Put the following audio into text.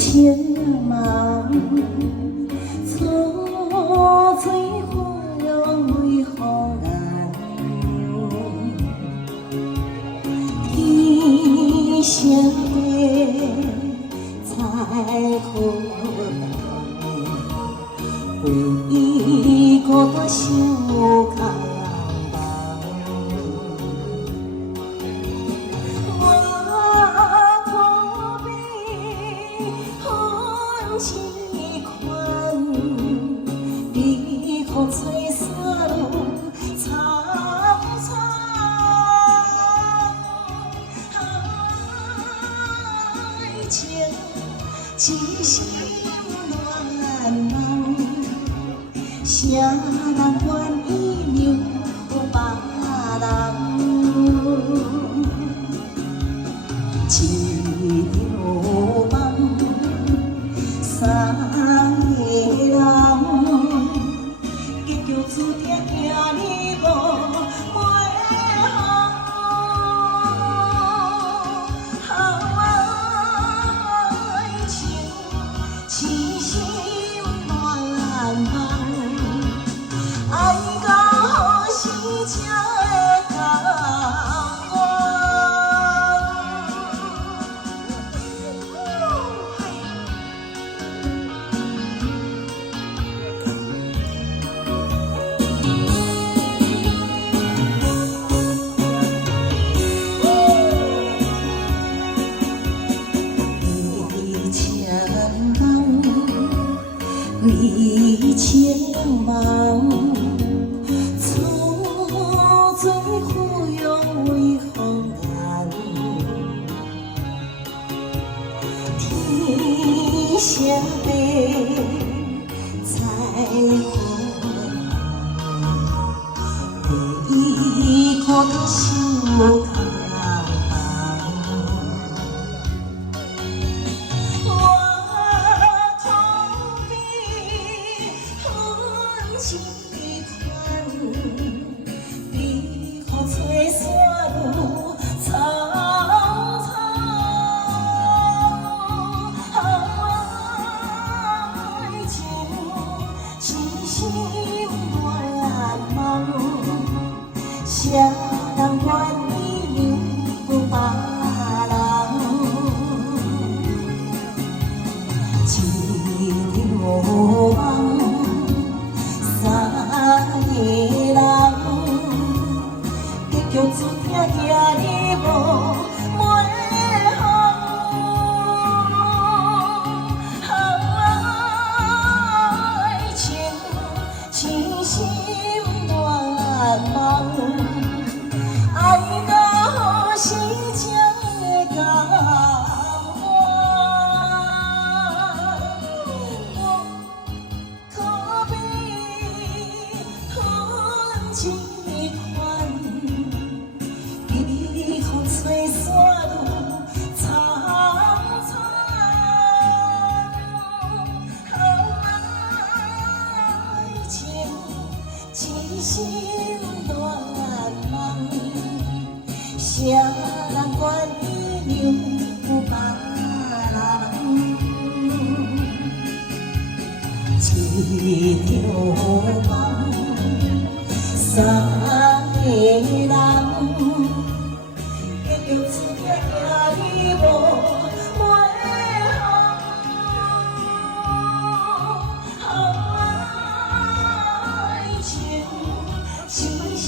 千万，错水花容为何人？天上地彩虹，为伊孤单想空梦。我可比风痴款，你可吹散路苍苍。爱情一心乱梦，谁人愿意让别人？一条梦，三个人，结局注定行你无回航。爱情痴心乱梦，爱到何时才会甘愿？为千梦，错水花容为何人？天上地彩虹，为伊孤单想空梦。一款，你可吹散路苍苍。爱情痴心乱梦，谁人愿意让别人？一条梦。三个人，结局注定行你无回航。爱情痴心乱梦，爱到何时才会甘愿？我可比风痴款，你可吹散路苍苍。爱情痴心乱梦，谁人愿意让别人？一条梦，三个人，结局注定行你无回航。爱情痴心